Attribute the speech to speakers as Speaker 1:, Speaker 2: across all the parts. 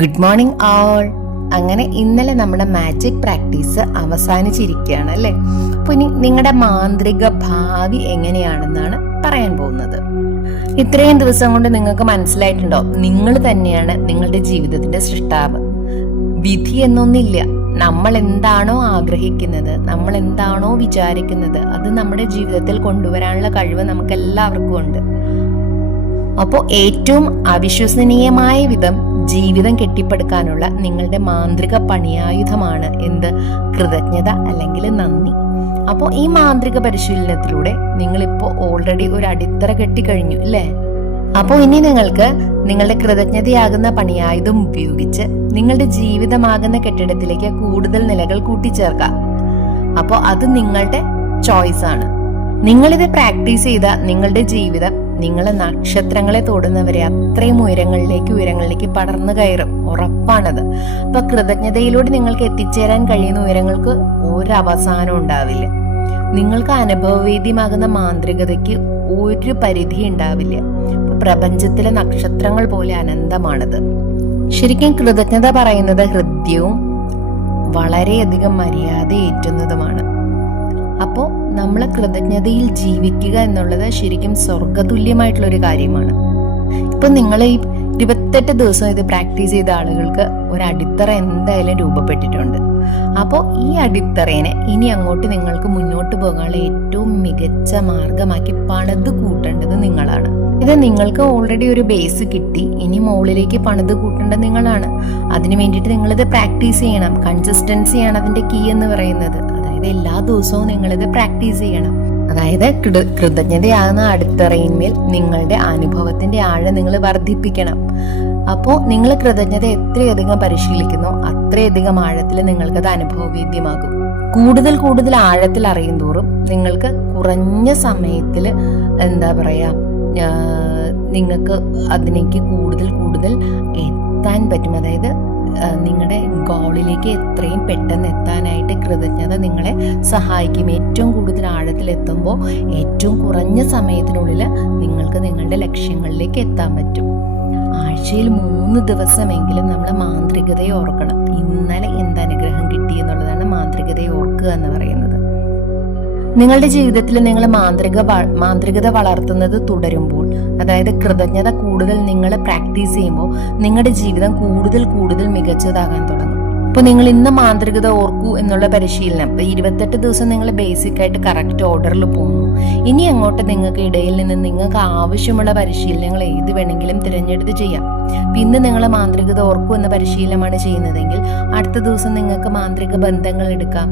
Speaker 1: Good morning ആൾ അങ്ങനെ ഇന്നലെ നമ്മുടെ മാജിക് പ്രാക്ടീസ് അവസാനിച്ചിരിക്കുകയാണ് അല്ലേ? അപ്പൊ ഇനി നിങ്ങളുടെ മാന്ത്രിക ഭാവി എങ്ങനെയാണെന്നാണ് പറയാൻ പോകുന്നത്. ഇത്രയും ദിവസം കൊണ്ട് നിങ്ങൾക്ക് മനസ്സിലായിട്ടുണ്ടോ? നിങ്ങൾ തന്നെയാണ് നിങ്ങളുടെ ജീവിതത്തിന്റെ സൃഷ്ടാവ്. വിധി എന്നൊന്നില്ല. നമ്മൾ എന്താണോ ആഗ്രഹിക്കുന്നത് നമ്മൾ എന്താണോ വിചാരിക്കുന്നത് അത് നമ്മുടെ ജീവിതത്തിൽ കൊണ്ടുവരാനുള്ള കഴിവ് നമുക്ക് എല്ലാവർക്കും ഉണ്ട്. അപ്പോൾ ഏറ്റവും അവിശ്വസനീയമായ വിധം ജീവിതം കെട്ടിപ്പടുക്കാനുള്ള നിങ്ങളുടെ മാന്ത്രിക പണിയായുധമാണ് എന്ത്? കൃതജ്ഞത അല്ലെങ്കിൽ നന്ദി. അപ്പോൾ ഈ മാന്ത്രിക പരിശീലനത്തിലൂടെ നിങ്ങളിപ്പോൾ ഓൾറെഡി ഒരു അടിത്തറ കെട്ടിക്കഴിഞ്ഞു അല്ലേ? അപ്പോൾ ഇനി നിങ്ങൾക്ക് നിങ്ങളുടെ കൃതജ്ഞതയാകുന്ന പണിയായുധം ഉപയോഗിച്ച് നിങ്ങളുടെ ജീവിതമാകുന്ന കെട്ടിടത്തിലേക്ക് കൂടുതൽ നിലകൾ കൂട്ടിച്ചേർക്കാം. അപ്പോൾ അത് നിങ്ങളുടെ ചോയ്സ് ആണ്. നിങ്ങളിത് പ്രാക്ടീസ് ചെയ്ത നിങ്ങളുടെ ജീവിതം നിങ്ങളെ നക്ഷത്രങ്ങളെ തൊടുന്നവരെ അത്രയും ഉയരങ്ങളിലേക്ക് ഉയരങ്ങളിലേക്ക് പടർന്നു കയറും. ഉറപ്പാണത്. അപ്പൊ കൃതജ്ഞതയിലൂടെ നിങ്ങൾക്ക് എത്തിച്ചേരാൻ കഴിയുന്ന ഉയരങ്ങൾക്ക് ഒരവസാനം ഉണ്ടാവില്ല. നിങ്ങൾക്ക് അനുഭവവേദ്യമാകുന്ന മാന്ത്രികതയ്ക്ക് ഒരു പരിധി ഉണ്ടാവില്ല. പ്രപഞ്ചത്തിലെ നക്ഷത്രങ്ങൾ പോലെ അനന്തമാണത്. ശരിക്കും കൃതജ്ഞത പറയുന്നത് ഹൃദ്യവും വളരെയധികം മര്യാദ ഏറ്റുന്നതുമാണ് അപ്പോൾ നമ്മൾ കൃതജ്ഞതയിൽ ജീവിക്കുക എന്നുള്ളത് ശരിക്കും സ്വർഗതുല്യമായിട്ടുള്ള ഒരു കാര്യമാണ്. ഇപ്പൊ നിങ്ങൾ ഈ ഇരുപത്തെട്ട് ദിവസം ഇത് പ്രാക്ടീസ് ചെയ്ത ആളുകൾക്ക് ഒരു അടിത്തറ എന്തായാലും രൂപപ്പെട്ടിട്ടുണ്ട്. അപ്പോൾ ഈ അടിത്തറേനെ ഇനി അങ്ങോട്ട് നിങ്ങൾക്ക് മുന്നോട്ട് പോകാനുള്ള ഏറ്റവും മികച്ച മാർഗമാക്കി പണിത് കൂട്ടേണ്ടത് നിങ്ങളാണ്. ഇത് നിങ്ങൾക്ക് ഓൾറെഡി ഒരു ബേസ് കിട്ടി. ഇനി മുകളിലേക്ക് പണിത് കൂട്ടേണ്ടത് നിങ്ങളാണ്. അതിനു വേണ്ടിയിട്ട് നിങ്ങളിത് പ്രാക്ടീസ് ചെയ്യണം. കൺസിസ്റ്റൻസിയാണ് അതിന്റെ കീ എന്ന് പറയുന്നത്. അതായത് എല്ലാ ദിവസവും നിങ്ങളിത് പ്രാക്ടീസ് ചെയ്യണം. അതായത് കൃത കൃതജ്ഞതയാകുന്ന അടുത്തറയിന്മേൽ നിങ്ങളുടെ അനുഭവത്തിന്റെ ആഴം നിങ്ങൾ വർദ്ധിപ്പിക്കണം. അപ്പോൾ നിങ്ങൾ കൃതജ്ഞത എത്രയധികം പരിശീലിക്കുന്നോ അത്രയധികം ആഴത്തിൽ നിങ്ങൾക്കത് അനുഭവവേദ്യമാകും. കൂടുതൽ കൂടുതൽ ആഴത്തിൽ അറിയും തോറും നിങ്ങൾക്ക് കുറഞ്ഞ സമയത്തിൽ എന്താ പറയുക നിങ്ങൾക്ക് അതിലേക്ക് കൂടുതൽ കൂടുതൽ എത്താൻ പറ്റും. അതായത് നിങ്ങളുടെ ഗോളിലേക്ക് എത്രയും പെട്ടെന്ന് എത്താനായിട്ട് കൃതജ്ഞത നിങ്ങളെ സഹായിക്കും. ഏറ്റവും കൂടുതൽ ആഴത്തിൽ എത്തുമ്പോൾ ഏറ്റവും കുറഞ്ഞ സമയത്തിനുള്ളിൽ നിങ്ങൾക്ക് നിങ്ങളുടെ ലക്ഷ്യങ്ങളിലേക്ക് എത്താൻ പറ്റും. ആഴ്ചയിൽ മൂന്ന് ദിവസമെങ്കിലും നമ്മൾ മാന്ത്രികതയെ ഓർക്കണം. ഇന്നലെ എന്ത് അനുഗ്രഹം കിട്ടി എന്നുള്ളതാണ് മാന്ത്രികതയെ ഓർക്കുക എന്ന് പറയുന്നത്. നിങ്ങളുടെ ജീവിതത്തിൽ നിങ്ങൾ മാന്ത്രിക മാന്ത്രികത വളർത്തുന്നത് തുടരുമ്പോൾ അതായത് കൃതജ്ഞത കൂടുതൽ നിങ്ങൾ പ്രാക്ടീസ് ചെയ്യുമ്പോൾ നിങ്ങളുടെ ജീവിതം കൂടുതൽ കൂടുതൽ മികച്ചതാകാൻ തുടങ്ങും. ഇപ്പൊ നിങ്ങൾ ഇന്ന് മാന്ത്രികത ഓർക്കൂ എന്നുള്ള പരിശീലനം. ഇപ്പൊ ഇരുപത്തെട്ട് ദിവസം നിങ്ങൾ ബേസിക് ആയിട്ട് കറക്റ്റ് ഓർഡറിൽ പോകുന്നു ഇനി അങ്ങോട്ട് നിങ്ങൾക്ക് ഇടയിൽ നിന്ന് നിങ്ങൾക്ക് ആവശ്യമുള്ള പരിശീലനങ്ങൾ ഏത് വേണമെങ്കിലും തിരഞ്ഞെടുത്ത് ചെയ്യാം. ഇന്ന് നിങ്ങൾ മാന്ത്രികത ഓർക്കൂ എന്ന പരിശീലനമാണ് ചെയ്യുന്നതെങ്കിൽ അടുത്ത ദിവസം നിങ്ങൾക്ക് മാന്ത്രിക ബന്ധങ്ങൾ എടുക്കാം.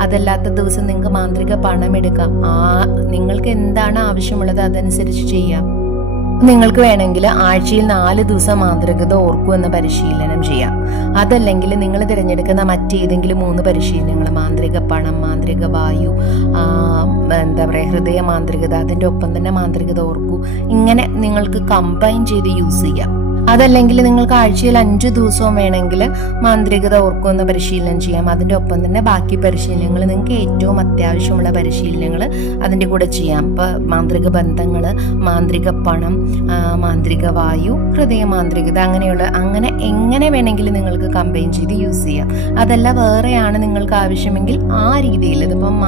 Speaker 1: അതല്ലാത്ത ദിവസം നിങ്ങൾക്ക് മാന്ത്രിക പണം എടുക്കാം. ആ നിങ്ങൾക്ക് എന്താണ് ആവശ്യമുള്ളത് അതനുസരിച്ച് ചെയ്യാം. നിങ്ങൾക്ക് വേണമെങ്കിൽ ആഴ്ചയിൽ നാല് ദിവസം മാന്ത്രികത ഓർക്കൂ എന്ന പരിശീലനം ചെയ്യാം. അതല്ലെങ്കിൽ നിങ്ങൾ തിരഞ്ഞെടുക്കുന്ന മറ്റേതെങ്കിലും മൂന്ന് പരിശീലനങ്ങൾ മാന്ത്രിക പണം മാന്ത്രിക വായു എന്താ പറയുക ഹൃദയ മാന്ത്രികത അതിന്റെ ഒപ്പം തന്നെ മാന്ത്രികത ഓർക്കൂ. ഇങ്ങനെ നിങ്ങൾക്ക് കമ്പൈൻ ചെയ്ത് യൂസ് ചെയ്യാം. അതല്ലെങ്കിൽ നിങ്ങൾക്ക് ആഴ്ചയിൽ അഞ്ച് ദിവസവും വേണമെങ്കിൽ മാന്ത്രികത ഓർക്കുന്ന പരിശീലനം ചെയ്യാം. അതിന്റെ ഒപ്പം തന്നെ ബാക്കി പരിശീലനങ്ങൾ നിങ്ങൾക്ക് ഏറ്റവും അത്യാവശ്യമുള്ള പരിശീലനങ്ങൾ അതിന്റെ കൂടെ ചെയ്യാം. ഇപ്പോൾ മാന്ത്രിക ബന്ധങ്ങൾ മാന്ത്രിക പണം മാന്ത്രിക വായു ഹൃദയ മാന്ത്രികത അങ്ങനെയുള്ള അങ്ങനെ എങ്ങനെ വേണമെങ്കിലും നിങ്ങൾക്ക് കമ്പൈൻ ചെയ്ത് യൂസ് ചെയ്യാം. അതല്ല വേറെയാണ് നിങ്ങൾക്ക് ആവശ്യമെങ്കിൽ ആ രീതിയിൽ ഇതിപ്പം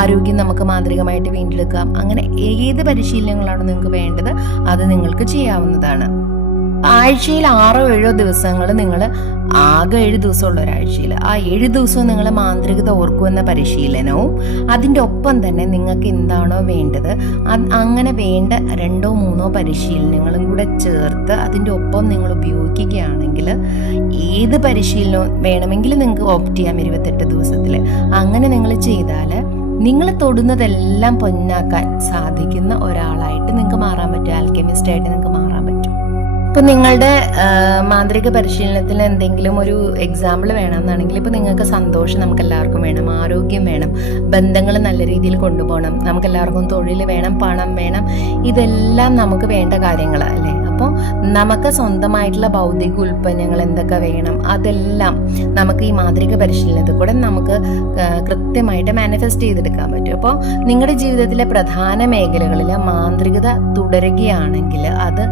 Speaker 1: ആരോഗ്യം നമുക്ക് മാന്ത്രികമായിട്ട് വീണ്ടെടുക്കാം. അങ്ങനെ ഏത് പരിശീലനങ്ങളാണ് നിങ്ങൾക്ക് വേണ്ടത് അത് നിങ്ങൾക്ക് ചെയ്യാവുന്നതാണ്. ആഴ്ചയിൽ ആറോ ഏഴോ ദിവസങ്ങൾ നിങ്ങൾ ആകെ ഏഴ് ദിവസമുള്ള ഒരാഴ്ചയിൽ ആ ഏഴ് ദിവസവും നിങ്ങൾ മാന്ത്രികത ഓർക്കുമെന്ന പരിശീലനവും അതിന്റെ ഒപ്പം തന്നെ നിങ്ങൾക്ക് എന്താണോ വേണ്ടത് അങ്ങനെ വേണ്ട രണ്ടോ മൂന്നോ പരിശീലനങ്ങളും കൂടെ ചേർത്ത് അതിന്റെ ഒപ്പം നിങ്ങൾ ഉപയോഗിക്കുകയാണെങ്കിൽ ഏത് പരിശീലനവും വേണമെങ്കിൽ നിങ്ങൾക്ക് ഓപ്റ്റ് ചെയ്യാം ഇരുപത്തെട്ട് ദിവസത്തിൽ അങ്ങനെ നിങ്ങൾ ചെയ്താൽ നിങ്ങൾ തൊടുന്നതെല്ലാം പൊന്നാക്കാൻ സാധിക്കുന്ന ഒരാളായിട്ട് നിങ്ങൾക്ക് മാറാൻ പറ്റും. ആൽക്കെമിസ്റ്റായിട്ട് നിങ്ങൾക്ക് ഇപ്പൊ നിങ്ങളുടെ മാന്ത്രിക പരിശീലനത്തിൽ എന്തെങ്കിലും ഒരു എക്സാമ്പിൾ വേണമെന്നാണെങ്കിൽ ഇപ്പൊ നിങ്ങൾക്ക് സന്തോഷം നമുക്ക് എല്ലാവർക്കും വേണം ആരോഗ്യം വേണം ബന്ധങ്ങൾ നല്ല രീതിയിൽ കൊണ്ടുപോകണം നമുക്ക് എല്ലാവർക്കും തൊഴിൽ വേണം പണം വേണം ഇതെല്ലാം നമുക്ക് വേണ്ട കാര്യങ്ങളാണ് അല്ലേ? അപ്പോൾ നമുക്ക് സ്വന്തമായിട്ടുള്ള ഭൗതിക ഉൽപ്പന്നങ്ങൾ എന്തൊക്കെ വേണം അതെല്ലാം നമുക്ക് ഈ മാന്ത്രിക പരിശീലനത്തിൽ കൂടെ നമുക്ക് കൃത്യമായിട്ട് മാനിഫെസ്റ്റ് ചെയ്തെടുക്കാൻ പറ്റും അപ്പോൾ നിങ്ങളുടെ ജീവിതത്തിലെ പ്രധാന മേഖലകളിൽ മാന്ത്രികത തുടരുകയാണെങ്കിൽ അത്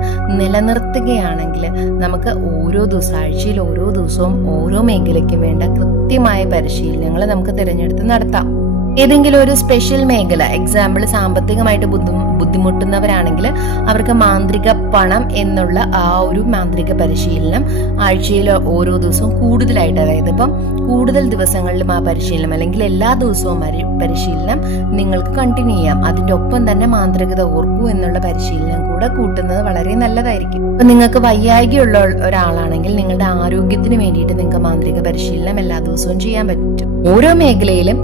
Speaker 1: നിലനിർത്തുകയാണെങ്കിൽ നമുക്ക് ഓരോ ദിവസം ആഴ്ചയിൽ ഓരോ ദിവസവും ഓരോ മേഖലയ്ക്കും വേണ്ട കൃത്യമായ പരിശീലനങ്ങൾ നമുക്ക് തിരഞ്ഞെടുത്ത് നടത്താം. ഏതെങ്കിലും ഒരു സ്പെഷ്യൽ മേഖല എക്സാമ്പിൾ സാമ്പത്തികമായിട്ട് ബുദ്ധി ബുദ്ധിമുട്ടുന്നവരാണെങ്കിൽ അവർക്ക് മാന്ത്രിക പണം എന്നുള്ള ആ ഒരു മാന്ത്രിക പരിശീലനം ആഴ്ചയിൽ ഓരോ ദിവസവും കൂടുതലായിട്ട് അതായത് ഇപ്പം കൂടുതൽ ദിവസങ്ങളിലും ആ പരിശീലനം അല്ലെങ്കിൽ എല്ലാ ദിവസവും പരി- പരിശീലനം നിങ്ങൾക്ക് കണ്ടിന്യൂ ചെയ്യാം. അതിന്റെ ഒപ്പം തന്നെ മാന്ത്രികത ഓർക്കൂ എന്നുള്ള പരിശീലനം കൂടെ കൂട്ടുന്നത് വളരെ നല്ലതായിരിക്കും. ഇപ്പം നിങ്ങൾക്ക് വയ്യായികയുള്ള ഒരാളാണെങ്കിൽ നിങ്ങളുടെ ആരോഗ്യത്തിന് വേണ്ടിയിട്ട് നിങ്ങൾക്ക് മാന്ത്രിക പരിശീലനം എല്ലാ ദിവസവും ചെയ്യാൻ പറ്റും. ഓരോ മേഖലയിലും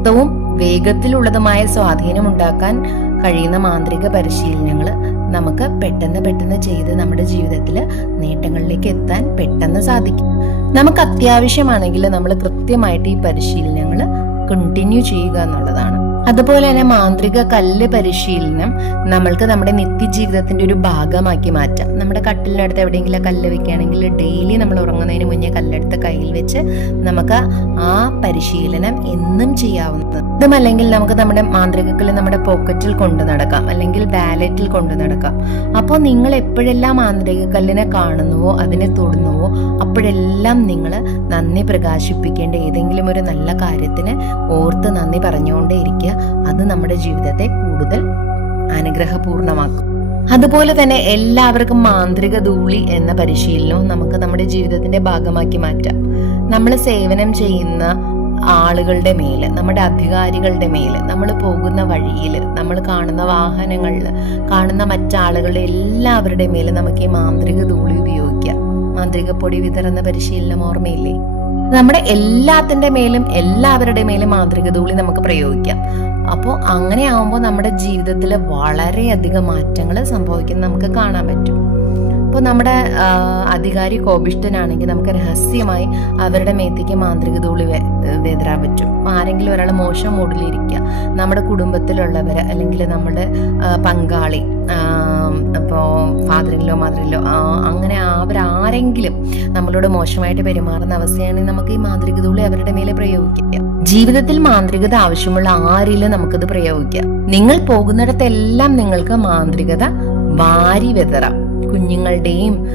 Speaker 1: ശക്തവും വേഗത്തിലുള്ളതുമായ സ്വാധീനം ഉണ്ടാക്കാൻ കഴിയുന്ന മാന്ത്രിക പരിശീലനങ്ങൾ നമുക്ക് പെട്ടെന്ന് പെട്ടെന്ന് ചെയ്ത് നമ്മുടെ ജീവിതത്തിൽ നേട്ടങ്ങളിലേക്ക് എത്താൻ പെട്ടെന്ന് സാധിക്കും. നമുക്ക് അത്യാവശ്യമാണെങ്കിൽ നമ്മൾ കൃത്യമായിട്ട് ഈ പരിശീലനങ്ങൾ കണ്ടിന്യൂ ചെയ്യുക എന്നുള്ളതാണ്. അതുപോലെ തന്നെ മാന്ത്രിക കല്ല് പരിശീലനം നമ്മൾക്ക് നമ്മുടെ നിത്യജീവിതത്തിന്റെ ഒരു ഭാഗമാക്കി മാറ്റാം. നമ്മുടെ കട്ടിലിനടുത്ത് എവിടെയെങ്കിലും കല്ല് വെക്കുകയാണെങ്കിൽ ഡെയിലി നമ്മൾ ഉറങ്ങുന്നതിന് മുന്നേ കല്ലെടുത്ത് കയ്യിൽ വെച്ച് നമുക്ക് ആ പരിശീലനം എന്നും ചെയ്യാവുന്നത് ഇതുമല്ലെങ്കിൽ നമുക്ക് നമ്മുടെ മാന്ത്രികക്കല്ല് നമ്മുടെ പോക്കറ്റിൽ കൊണ്ടു നടക്കാം അല്ലെങ്കിൽ വാലറ്റിൽ കൊണ്ടു നടക്കാം. അപ്പോൾ നിങ്ങൾ എപ്പോഴെല്ലാം മാന്ത്രിക കല്ലിനെ കാണുന്നുവോ അതിനെ തൊടുന്നുവോ അപ്പോഴെല്ലാം നിങ്ങൾ നന്ദി പ്രകാശിപ്പിക്കേണ്ട ഏതെങ്കിലും ഒരു നല്ല കാര്യത്തിന് ഓർത്ത് നന്ദി പറഞ്ഞുകൊണ്ടേ ഇരിക്കുക അത് നമ്മുടെ ജീവിതത്തെ കൂടുതൽ അനുഗ്രഹപൂർണമാക്കും. അതുപോലെ തന്നെ എല്ലാവർക്കും മാന്ത്രിക ധൂളി എന്ന പരിശീലനവും നമുക്ക് നമ്മുടെ ജീവിതത്തിന്റെ ഭാഗമാക്കി മാറ്റാം. നമ്മൾ സേവനം ചെയ്യുന്ന ആളുകളുടെ മേൽ നമ്മുടെ അധികാരികളുടെ മേൽ നമ്മൾ പോകുന്ന വഴിയിൽ നമ്മൾ കാണുന്ന വാഹനങ്ങളിൽ കാണുന്ന മറ്റാളുകളുടെ എല്ലാവരുടെ മേൽ നമുക്ക് ഈ മാന്ത്രിക ധൂളി ഉപയോഗിക്കാം. മാന്ത്രിക പൊടി വിതറുന്ന പരിശീലനം ഓർമ്മയില്ലേ? നമ്മുടെ എല്ലാത്തിന്റെ മേലും എല്ലാവരുടെ മേലും മാന്ത്രിക ധൂളി നമുക്ക് പ്രയോഗിക്കാം. അപ്പോൾ അങ്ങനെ ആകുമ്പോൾ നമ്മുടെ ജീവിതത്തിൽ വളരെയധികം മാറ്റങ്ങൾ സംഭവിക്കുന്നത് നമുക്ക് കാണാൻ പറ്റും. അപ്പോൾ നമ്മുടെ അധികാരി കോപിഷ്ടനാണെങ്കിൽ നമുക്ക് രഹസ്യമായി അവരുടെ മേത്തേക്ക് മാന്ത്രിക ധൂളി വെ- വിതറാൻ പറ്റും. ആരെങ്കിലും ഒരാൾ മോശം മൂഡിലിരിക്കുക നമ്മുടെ കുടുംബത്തിലുള്ളവർ അല്ലെങ്കിൽ നമ്മുടെ പങ്കാളി അപ്പോൾ ഫാദറിലോ മദറിലോ അങ്ങനെ അവരാരെങ്കിലും നമ്മളോട് മോശമായിട്ട് പെരുമാറുന്ന അവസ്ഥയാണെങ്കിൽ നമുക്ക് ഈ മാന്ത്രിക ധൂളി അവരുടെ മേലെ പ്രയോഗിക്കാം. ജീവിതത്തിൽ മാന്ത്രികത ആവശ്യമുള്ള ആരിലും നമുക്കിത് പ്രയോഗിക്കാം. നിങ്ങൾ പോകുന്നിടത്തെല്ലാം നിങ്ങൾക്ക് മാന്ത്രികത വാരി വിതറാം. കുഞ്ഞുങ്ങളുടെയും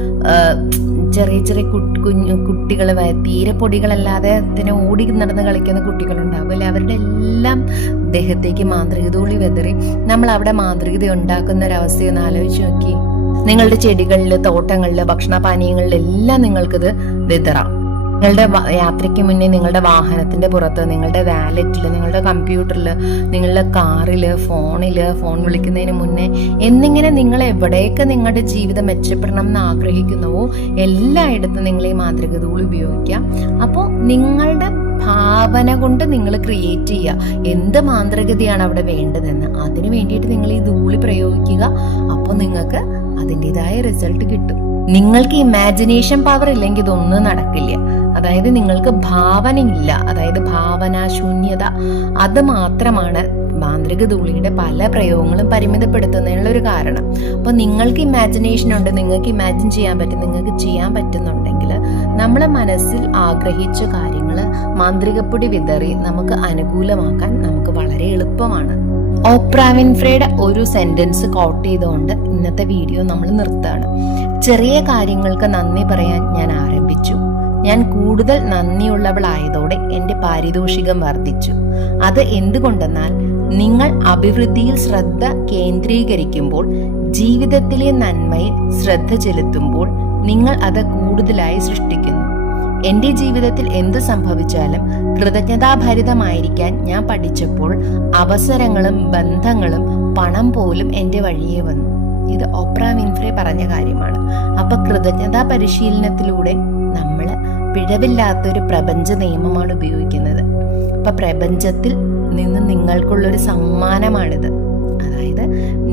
Speaker 1: ചെറിയ ചെറിയ കുഞ്ഞു കുട്ടികൾ തീരെ പൊടികളല്ലാതെ തന്നെ ഓടി നടന്ന് കളിക്കുന്ന കുട്ടികളുണ്ടാവും. അല്ലെ അവരുടെ എല്ലാം ദേഹത്തേക്ക് മാന്ത്രികതോളി വെതറി. നമ്മൾ അവിടെ മാന്ത്രികത ഉണ്ടാക്കുന്ന ഒരു അവസ്ഥയൊന്ന് ആലോചിച്ച് നോക്കി. നിങ്ങളുടെ ചെടികളിൽ തോട്ടങ്ങളിൽ ഭക്ഷണപാനീയങ്ങളിൽ എല്ലാം നിങ്ങൾക്കിത് വിതറാം. നിങ്ങളുടെ യാത്രയ്ക്ക് മുന്നേ നിങ്ങളുടെ വാഹനത്തിന്റെ പുറത്ത് നിങ്ങളുടെ വാലറ്റിൽ നിങ്ങളുടെ കമ്പ്യൂട്ടറിൽ നിങ്ങളുടെ കാറിൽ ഫോണിൽ ഫോൺ വിളിക്കുന്നതിന് മുന്നേ എന്നിങ്ങനെ നിങ്ങൾ എവിടെയൊക്കെ നിങ്ങളുടെ ജീവിതം മെച്ചപ്പെടണം എന്ന് ആഗ്രഹിക്കുന്നുവോ എല്ലായിടത്തും നിങ്ങൾ ഈ മാന്ത്രിക ഉപയോഗിക്കാം അപ്പോൾ നിങ്ങളുടെ ഭാവന കൊണ്ട് നിങ്ങൾ ക്രിയേറ്റ് ചെയ്യുക. എന്ത് മാന്ത്രികതയാണ് അവിടെ വേണ്ടതെന്ന്. അതിനു വേണ്ടിയിട്ട് നിങ്ങൾ ഈ ധൂളി പ്രയോഗിക്കുക. അപ്പോൾ നിങ്ങൾക്ക് അതിന്റെതായ റിസൾട്ട് കിട്ടും. നിങ്ങൾക്ക് ഇമാജിനേഷൻ പവർ ഇല്ലെങ്കിൽ ഇതൊന്നും നടക്കില്ല. അതായത് നിങ്ങൾക്ക് ഭാവനയില്ല. അതായത് ഭാവനാശൂന്യത അത് മാത്രമാണ് മാന്ത്രിക ധൂളിയുടെ പല പ്രയോഗങ്ങളും പരിമിതപ്പെടുത്തുന്നതിനുള്ള ഒരു കാരണം. അപ്പോൾ നിങ്ങൾക്ക് ഇമാജിനേഷൻ ഉണ്ട് നിങ്ങൾക്ക് ഇമാജിൻ ചെയ്യാൻ പറ്റും നിങ്ങൾക്ക് ചെയ്യാൻ പറ്റുന്നുണ്ടെങ്കിൽ നമ്മളെ മനസ്സിൽ ആഗ്രഹിച്ച കാര്യങ്ങൾ മാന്ത്രികപ്പൊടി വിതറി നമുക്ക് അനുകൂലമാക്കാൻ നമുക്ക് വളരെ എളുപ്പമാണ്. ഓപ്രാവിൻഫ്രയുടെ ഒരു സെന്റൻസ് കോട്ട് ചെയ്തുകൊണ്ട് ഇന്നത്തെ വീഡിയോ നമ്മൾ നിർത്തുകയാണ്. ചെറിയ കാര്യങ്ങൾക്ക് നന്ദി പറയാൻ ഞാൻ ആരംഭിച്ചു. ഞാൻ കൂടുതൽ നന്ദിയുള്ളവളായതോടെ എന്റെ പാരിതോഷികം വർദ്ധിച്ചു. അത് എന്തുകൊണ്ടെന്നാൽ നിങ്ങൾ അഭിവൃദ്ധിയിൽ ശ്രദ്ധ കേന്ദ്രീകരിക്കുമ്പോൾ ജീവിതത്തിലെ നന്മയിൽ ശ്രദ്ധ ചെലുത്തുമ്പോൾ നിങ്ങൾ അത് കൂടുതലായി സൃഷ്ടിക്കുന്നു. എന്റെ ജീവിതത്തിൽ എന്ത് സംഭവിച്ചാലും കൃതജ്ഞതാഭരിതമായിരിക്കാൻ ഞാൻ പഠിച്ചപ്പോൾ അവസരങ്ങളും ബന്ധങ്ങളും പണം പോലും എന്റെ വഴിയെ വന്നു. ഇത് ഓപ്ര വിൻഫ്രെ പറഞ്ഞ കാര്യമാണ്. അപ്പൊ കൃതജ്ഞതാ പരിശീലനത്തിലൂടെ പിഴവില്ലാത്തൊരു പ്രപഞ്ച നിയമമാണ് ഉപയോഗിക്കുന്നത്. അപ്പം പ്രപഞ്ചത്തിൽ നിന്ന് നിങ്ങൾക്കുള്ളൊരു സമ്മാനമാണിത്. അതായത്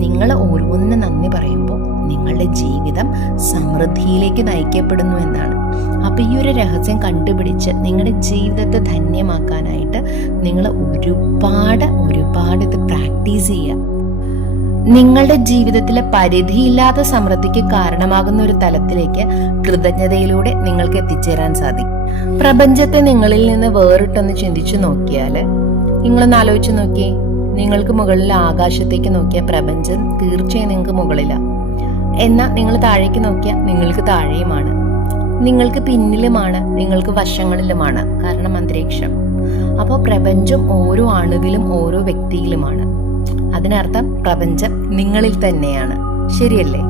Speaker 1: നിങ്ങൾ ഓരോന്നിനും നന്ദി പറയുമ്പോൾ നിങ്ങളുടെ ജീവിതം സമൃദ്ധിയിലേക്ക് നയിക്കപ്പെടുന്നു എന്നാണ്. അപ്പോൾ ഈ ഒരു രഹസ്യം കണ്ടുപിടിച്ച് നിങ്ങളുടെ ജീവിതത്തെ ധന്യമാക്കാനായിട്ട് നിങ്ങൾ ഒരുപാട് ഒരുപാട് ഇത് പ്രാക്ടീസ് ചെയ്യുക. നിങ്ങളുടെ ജീവിതത്തിലെ പരിധിയില്ലാത്ത സമൃദ്ധിക്ക് കാരണമാകുന്ന ഒരു തലത്തിലേക്ക് കൃതജ്ഞതയിലൂടെ നിങ്ങൾക്ക് എത്തിച്ചേരാൻ സാധിക്കും. പ്രപഞ്ചത്തെ നിങ്ങളിൽ നിന്ന് വേറിട്ടൊന്ന് ചിന്തിച്ചു നോക്കിയാൽ നിങ്ങളൊന്ന് ആലോചിച്ച് നോക്കി നിങ്ങൾക്ക് മുകളിൽ ആകാശത്തേക്ക് നോക്കിയ പ്രപഞ്ചം തീർച്ചയായും നിങ്ങൾക്ക് മുകളിലാണ് എന്നാൽ നിങ്ങൾ താഴേക്ക് നോക്കിയാൽ നിങ്ങൾക്ക് താഴെയുമാണ്. നിങ്ങൾക്ക് പിന്നിലുമാണ് നിങ്ങൾക്ക് വശങ്ങളിലുമാണ്. കാരണം അന്തരീക്ഷം. അപ്പോൾ പ്രപഞ്ചം ഓരോ അണുവിലും ഓരോ വ്യക്തിയിലുമാണ്. അതിനർത്ഥം പ്രപഞ്ചം നിങ്ങളിൽ തന്നെയാണ്. ശരിയല്ലേ?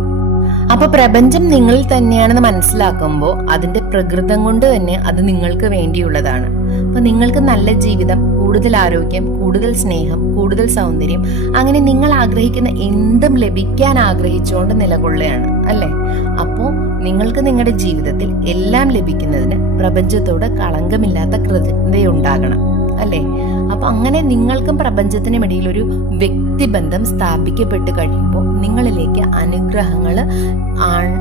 Speaker 1: അപ്പൊ പ്രപഞ്ചം നിങ്ങളിൽ തന്നെയാണെന്ന് മനസ്സിലാക്കുമ്പോൾ അതിന്റെ പ്രകൃതം കൊണ്ട് തന്നെ അത് നിങ്ങൾക്ക് വേണ്ടിയുള്ളതാണ്. അപ്പൊ നിങ്ങൾക്ക് നല്ല ജീവിതം കൂടുതൽ ആരോഗ്യം കൂടുതൽ സ്നേഹം കൂടുതൽ സൗന്ദര്യം അങ്ങനെ നിങ്ങൾ ആഗ്രഹിക്കുന്ന എന്തും ലഭിക്കാൻ ആഗ്രഹിച്ചുകൊണ്ട് നിലകൊള്ളുകയാണ് അല്ലേ? അപ്പോൾ നിങ്ങൾക്ക് നിങ്ങളുടെ ജീവിതത്തിൽ എല്ലാം ലഭിക്കുന്നതിന് പ്രപഞ്ചത്തോട് കളങ്കമില്ലാത്ത കൃതജ്ഞതയുണ്ടാകണം. അല്ലേ? അപ്പൊ അങ്ങനെ നിങ്ങൾക്കും പ്രപഞ്ചത്തിനും ഇടയിൽ ഒരു വ്യക്തിബന്ധം സ്ഥാപിക്കപ്പെട്ട് കഴിയുമ്പോൾ നിങ്ങളിലേക്ക് അനുഗ്രഹങ്ങൾ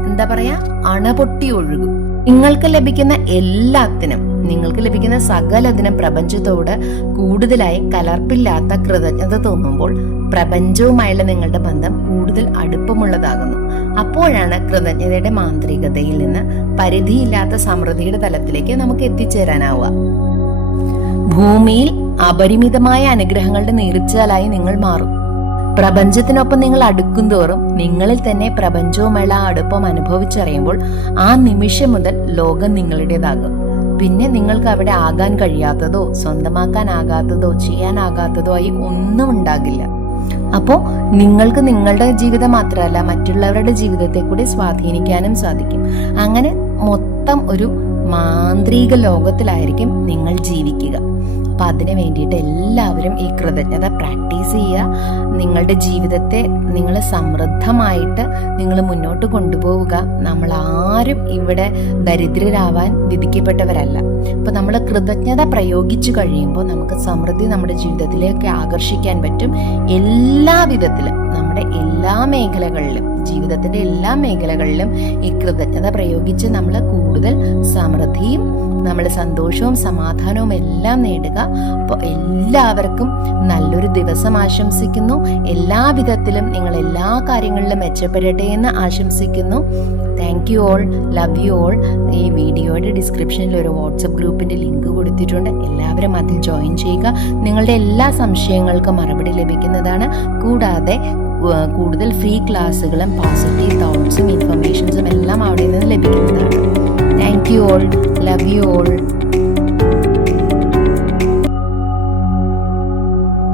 Speaker 1: എന്താ പറയാ അണപൊട്ടി ഒഴുകും. നിങ്ങൾക്ക് ലഭിക്കുന്ന എല്ലാത്തിനും നിങ്ങൾക്ക് ലഭിക്കുന്ന സകലതിനും പ്രപഞ്ചത്തോട് കൂടുതലായി കലർപ്പില്ലാത്ത കൃതജ്ഞത തോന്നുമ്പോൾ പ്രപഞ്ചവുമായുള്ള നിങ്ങളുടെ ബന്ധം കൂടുതൽ അടുപ്പമുള്ളതാകുന്നു. അപ്പോഴാണ് കൃതജ്ഞതയുടെ മാന്ത്രികതയിൽ നിന്ന് പരിധിയില്ലാത്ത സമൃദ്ധിയുടെ തലത്തിലേക്ക് നമുക്ക് എത്തിച്ചേരാനാവുക. ഭൂമിയിൽ അപരിമിതമായ അനുഗ്രഹങ്ങളുടെ നീർച്ചാലായി നിങ്ങൾ മാറും. പ്രപഞ്ചത്തിനൊപ്പം നിങ്ങൾ അടുക്കും തോറും നിങ്ങളിൽ തന്നെ പ്രപഞ്ചവുമുള്ള അടുപ്പം അനുഭവിച്ചറിയുമ്പോൾ ആ നിമിഷം മുതൽ ലോകം നിങ്ങളുടേതാകും. പിന്നെ നിങ്ങൾക്ക് അവിടെ ആകാൻ കഴിയാത്തതോ സ്വന്തമാക്കാനാകാത്തതോ ചെയ്യാനാകാത്തതോ ആയി ഒന്നും ഉണ്ടാകില്ല. അപ്പോൾ നിങ്ങൾക്ക് നിങ്ങളുടെ ജീവിതം മാത്രമല്ല മറ്റുള്ളവരുടെ ജീവിതത്തെ കൂടി സ്വാധീനിക്കാനും സാധിക്കും. അങ്ങനെ മൊത്തം ഒരു മാന്ത്രിക ലോകത്തിലായിരിക്കും നിങ്ങൾ ജീവിക്കുക. അപ്പം അതിന് വേണ്ടിയിട്ട് എല്ലാവരും ഈ കൃതജ്ഞത പ്രാക്ടീസ് ചെയ്യുക. നിങ്ങളുടെ ജീവിതത്തെ നിങ്ങൾ സമൃദ്ധമായിട്ട് നിങ്ങൾ മുന്നോട്ട് കൊണ്ടുപോവുക. നമ്മൾ ആരും ഇവിടെ ദരിദ്രരാവാൻ വിധിക്കപ്പെട്ടവരല്ല. അപ്പോൾ നമ്മൾ കൃതജ്ഞത പ്രയോഗിച്ചു കഴിയുമ്പോൾ നമുക്ക് സമൃദ്ധി നമ്മുടെ ജീവിതത്തിലേക്ക് ആകർഷിക്കാൻ പറ്റും. എല്ലാ വിധത്തിലും നമ്മുടെ എല്ലാ മേഖലകളിലും ജീവിതത്തിന്റെ എല്ലാ മേഖലകളിലും ഈ കൃതജ്ഞത പ്രയോഗിച്ച് നമ്മൾ കൂടുതൽ സമൃദ്ധിയും നമ്മൾ സന്തോഷവും സമാധാനവും എല്ലാം നേടുക. അപ്പോൾ എല്ലാവർക്കും നല്ലൊരു ദിവസം ആശംസിക്കുന്നു. എല്ലാ വിധത്തിലും നിങ്ങൾ എല്ലാ കാര്യങ്ങളിലും മെച്ചപ്പെടട്ടെ എന്ന് ആശംസിക്കുന്നു. Thank you all love you all ഈ വീഡിയോയുടെ ഡിസ്ക്രിപ്ഷനിൽ ഒരു വാട്സപ്പ് ഗ്രൂപ്പിന്റെ ലിങ്ക് കൊടുത്തിട്ടുണ്ട്. എല്ലാവരും അതിൽ ജോയിൻ ചെയ്യുക. നിങ്ങളുടെ എല്ലാ സംശയങ്ങൾക്കും മറുപടി ലഭിക്കുന്നതാണ്. കൂടാതെ കൂടുതൽ ഫ്രീ ക്ലാസ്സുകളും പോസിറ്റീവ് തോട്ട്സും ഇൻഫർമേഷൻസും എല്ലാം അവിടെ നിന്ന് ലഭിക്കുന്നതാണ്. Thank you all love you all